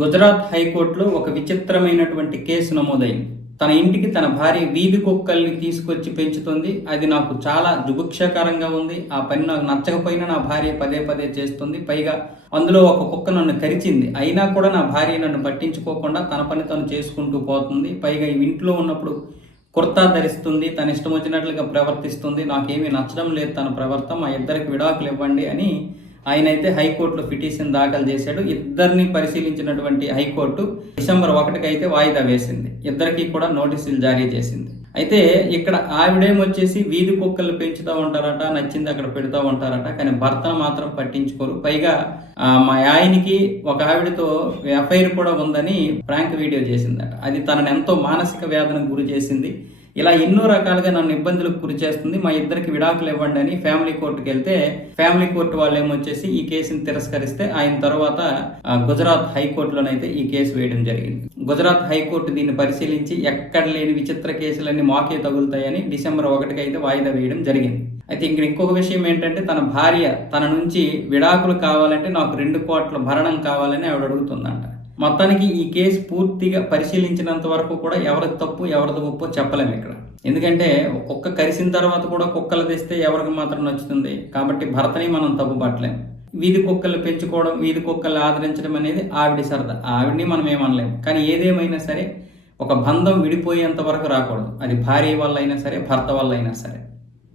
గుజరాత్ హైకోర్టులో ఒక విచిత్రమైనటువంటి కేసు నమోదైంది. తన ఇంటికి తన భార్య వీధి కుక్కల్ని తీసుకొచ్చి పెంచుతుంది. అది నాకు చాలా జుగుక్షకరంగా ఉంది. ఆ పని నాకు నచ్చకపోయినా నా భార్య పదే పదే చేస్తుంది. పైగా అందులో ఒక కుక్క నన్ను కరిచింది. అయినా కూడా నా భార్య నన్ను పట్టించుకోకుండా తన పని తను చేసుకుంటూ పోతుంది. పైగా ఈ ఇంట్లో ఉన్నప్పుడు కుర్తా ధరిస్తుంది. తన ఇష్టం వచ్చినట్లుగా ప్రవర్తిస్తుంది. నాకేమీ నచ్చడం లేదు తన ప్రవర్తన మా ఇద్దరికి విడాకులు ఇవ్వండి అని ఆయన అయితే హైకోర్టులో పిటిషన్ దాఖలు చేశాడు. ఇద్దరిని పరిశీలించినటువంటి హైకోర్టు డిసెంబర్ ఒకటికి అయితే వాయిదా వేసింది. ఇద్దరికి కూడా నోటీసులు జారీ చేసింది. అయితే ఇక్కడ ఆవిడేమొచ్చేసి వీధి కుక్కలు పెంచుతూ ఉంటారట నచ్చింది అక్కడ పెడుతూ ఉంటారట కానీ భర్తను మాత్రం పట్టించుకోరు. పైగా మా ఆయనకి ఒక ఆవిడతో ఎఫ్ఐఆర్ కూడా ఉందని ప్రాంక్ వీడియో చేసిందట. అది తనను ఎంతో మానసిక వేదనకు గురి చేసింది. ఇలా ఎన్నో రకాలుగా నన్ను ఇబ్బందులకు గురి చేస్తుంది. మా ఇద్దరికి విడాకులు ఇవ్వండి అని ఫ్యామిలీ కోర్టుకి వెళ్తే ఫ్యామిలీ కోర్టు వాళ్ళు ఏమొచ్చేసి ఈ కేసుని తిరస్కరిస్తే ఆయన తర్వాత గుజరాత్ హైకోర్టులోనైతే ఈ కేసు వేయడం జరిగింది. గుజరాత్ హైకోర్టు దీన్ని పరిశీలించి ఎక్కడ లేని విచిత్ర కేసులన్నీ మాకే తగులుతాయని డిసెంబర్ ఒకటికి అయితే వాయిదా వేయడం జరిగింది. అయితే ఇక్కడ ఇంకొక విషయం ఏంటంటే తన భార్య తన నుంచి విడాకులు కావాలంటే నాకు రెండు కోట్ల భరణం కావాలని ఆవిడ అడుగుతుందంట. మొత్తానికి ఈ కేసు పూర్తిగా పరిశీలించినంత వరకు కూడా ఎవరిది తప్పు ఎవరిది ఒప్పో చెప్పలేము ఇక్కడ. ఎందుకంటే కుక్క కరిసిన తర్వాత కూడా కుక్కలు తెస్తే ఎవరికి మాత్రం నచ్చుతుంది? కాబట్టి భర్తని మనం తప్పు పట్టలేం. వీధి కుక్కలు పెంచుకోవడం వీధి కుక్కలు ఆదరించడం అనేది ఆవిడ సరదా. ఆవిడని మనం ఏమనలేము కానీ ఏదేమైనా సరే ఒక బంధం విడిపోయేంత వరకు రాకూడదు. అది భార్య వల్ల అయినా సరే భర్త వల్ల అయినా సరే.